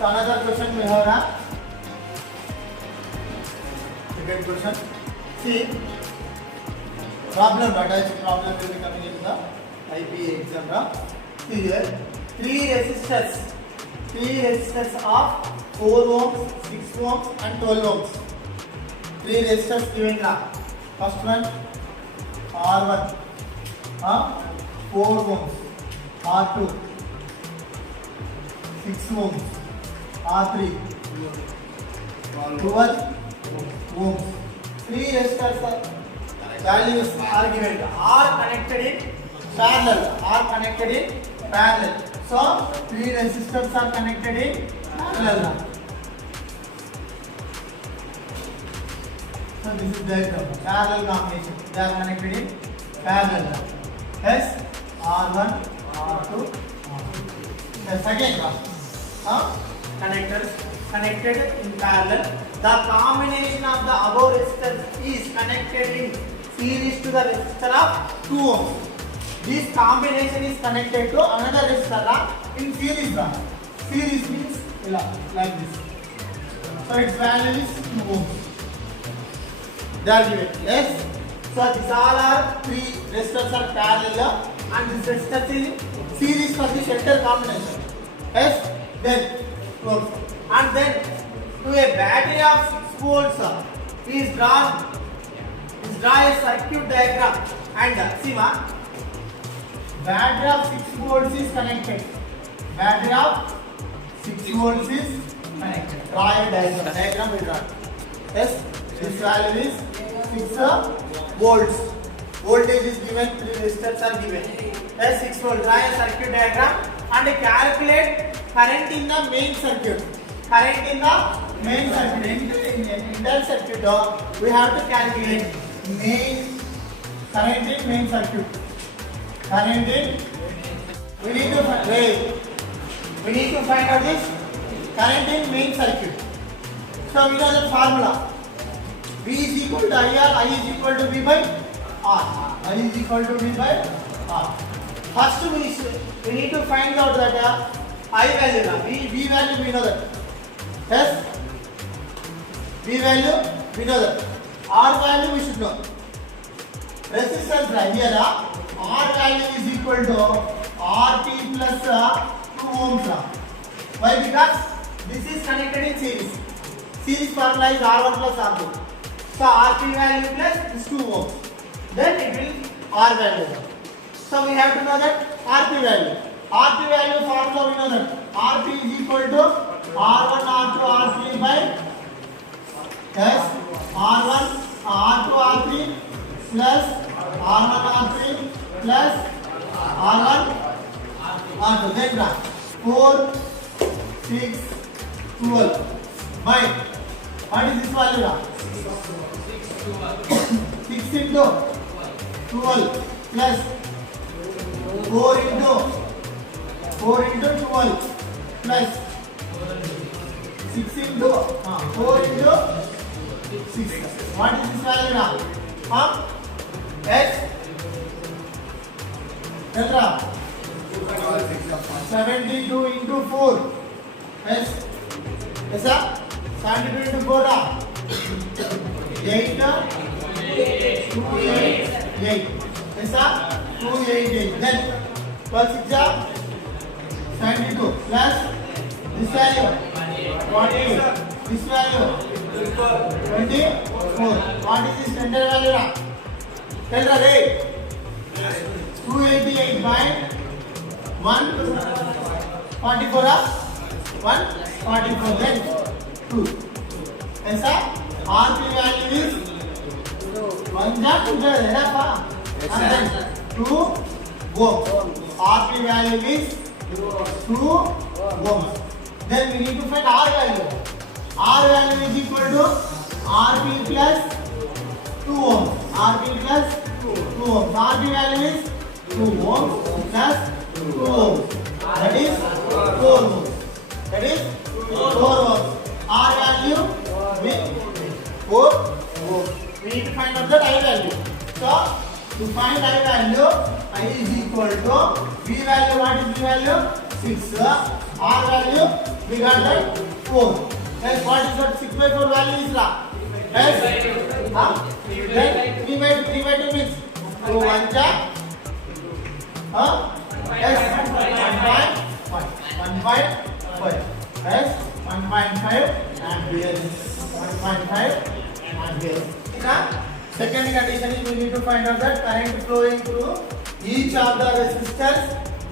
So another question we have now. Second question. See, problem will be coming in the IPA exam. See here, three resistors of 4 ohms, 6 ohms and 12 ohms. Three resistors given now. First one R1, 4 ohms, R2, 6 ohms, R3, 12 ohms. Three resistors values are given. Are connected in parallel. So three resistors are connected in parallel. So this is diagram. Parallel combination. They are connected in parallel. Yes, R1, R2, R2. The second one, connectors connected in parallel. The combination of the above resistors is connected in series to the resistor of 2 ohms. This combination is connected to another resistor in series. Series means like this. So its value is 2 ohms. They are given. Yes. So these all are three resistors are parallel and this resistor is series for the center combination. Yes. Then and then to a battery of 6 volts is draw a circuit diagram and see battery of 6 volts is connected. Battery of 6 volts is connected. Draw a diagram we draw. Yes. This value is 6 volts. Voltage is given, 3 resistors are given. Yes, 6 volts. Draw a circuit diagram and calculate current in the main circuit. Current in the main circuit. In internal circuit, we have to calculate current in main circuit. Current in. We need to find out this current in main circuit. So we know the formula. V is equal to IR, I is equal to V by R. I is equal to V by R. First we need to find out that I value, V value we know that. Yes? V value we know that. R value we should know. Resistance right here, R value is equal to RT plus 2 ohms. Why? Because this is connected in series. Series formula is R1 plus R2. So RP value plus this 2 ohms. Then it will R value. So we have to know that RP value. RP value formula we know that RP is equal to R1 R2 R3 by yes R1 R2 R3 plus R1 R3 plus R1 R2. Then 4 6 12 by what is this value? 6 into 12 plus 4 into 12 plus 6 into 4 into 6. What is this value now? Yes. 72 into 4. Yes. Yes sir. 72 into 4 8 288. Yes sir. 288. Then plus 6 72 plus this value 40. This value 24. What is this center value now? Tell us 288 by 144 144 then 2. Yes sir. RP value is 1 enough and then 2 ohms. RP value is 2 ohms. Then we need to find R value. R value is equal to RP plus 2 ohms. RP plus 2 ohms. RP value is 2 ohms plus 2 ohms. That is 4 ohms. That is 4 ohms. R value with 4 ohms. We need to find out the I value. So to find I value, I is equal to V value. What is V value? 6. R value We got that 4. Then what is that 6 by 4 value is ra? Yes? Then 3 by 2 means 2 1 ja? Yes? 1.5. 1.5. Yes? 1.5 ampere. 1.5 ampere. Second condition is we need to find out that current flowing through each of the resistors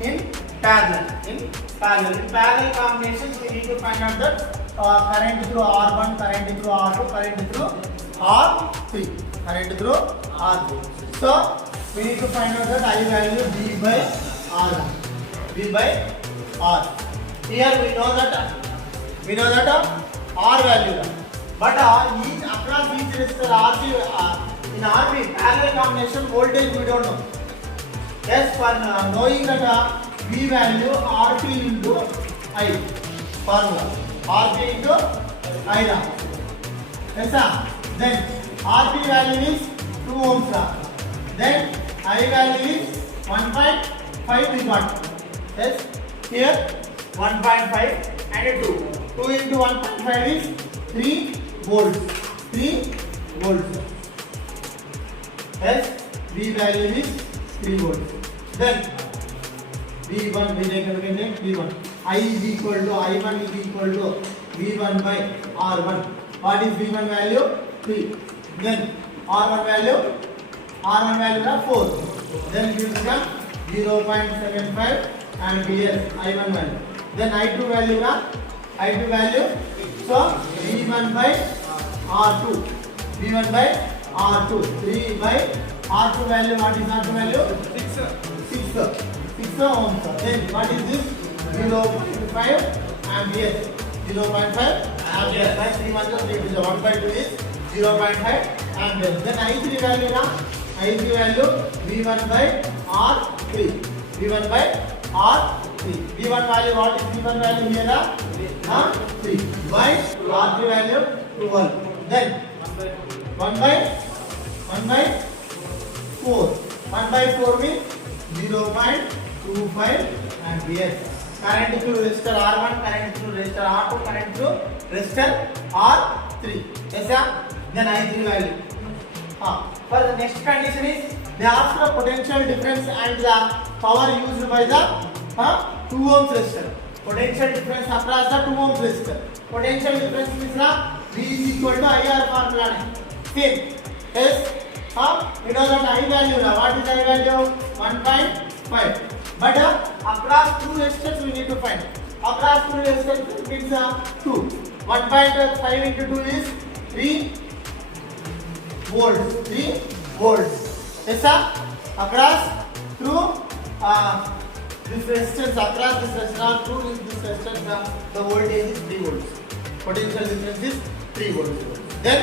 in parallel. In parallel combinations, we need to find out the current through R1, current through R2, current through R3. Current through R3. So we need to find out that I value V by R1. V by R. Here we know that R value. But each across each resistor RC in RB parallel combination voltage we don't know. Yes, for knowing that V value RP into I formula. RP into I. Yes, then RP value is 2 ohms. Then I value is 1.5 we got. Yes, here 1.5 and 2. 2 into 1.5 is 3 volts. 3 volts. Yes, V value is 3 volts. Then V1 we take V1. I is equal to I1 is equal to V1 by R1. What is V1 value? 3. Then R1 value is 4. Then we will become 0.75 amperes I1 value. Then I2 value. So V1 by R2. V1 by R2. 3 by R2 value. What is R2 value? 6 ohms. Then what is this? 0.5 amperes. 0.5 amperes. That's 3 minus 3 is 1.2 is 0.5 amperes. Then I3 value V1 by R3. V1 by R3. V1 value, what is V1 value here? 3 by R3 value 12. Then 1 by 4. 1 by 4 means 0.25 amperes. Current through resistor R1, current through resistor R2, current through resistor R3. Yes, sir? Then I3 value. For the next condition is they ask the potential difference and the power used by the 2 ohms resistor. Potential difference across the 2 ohms resistor. Potential difference means V is equal to IR formula. Same. Yes. We know that I value. What is I value? 1.5. But across 2 resistors we need to find. Across 2 resistors means 2. 1.5 into 2 is 3 volts. 3 volts. Yes, sir? Across through this resistance, across this resistance, through this resistance, the voltage is 3 volts. Potential difference is 3 volts. Then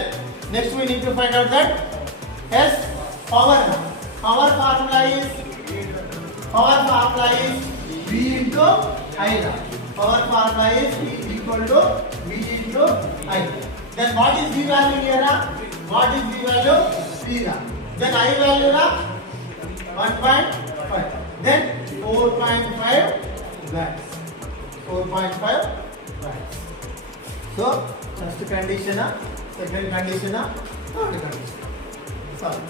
next we need to find out that S power. Power formula is V into I. Power formula is V equal to V into I. Then what is V value here? What is V value? 3. Then I value 1.5. Then 4.5 watts. 4.5 watts. So first condition, second condition, third condition. Sorry.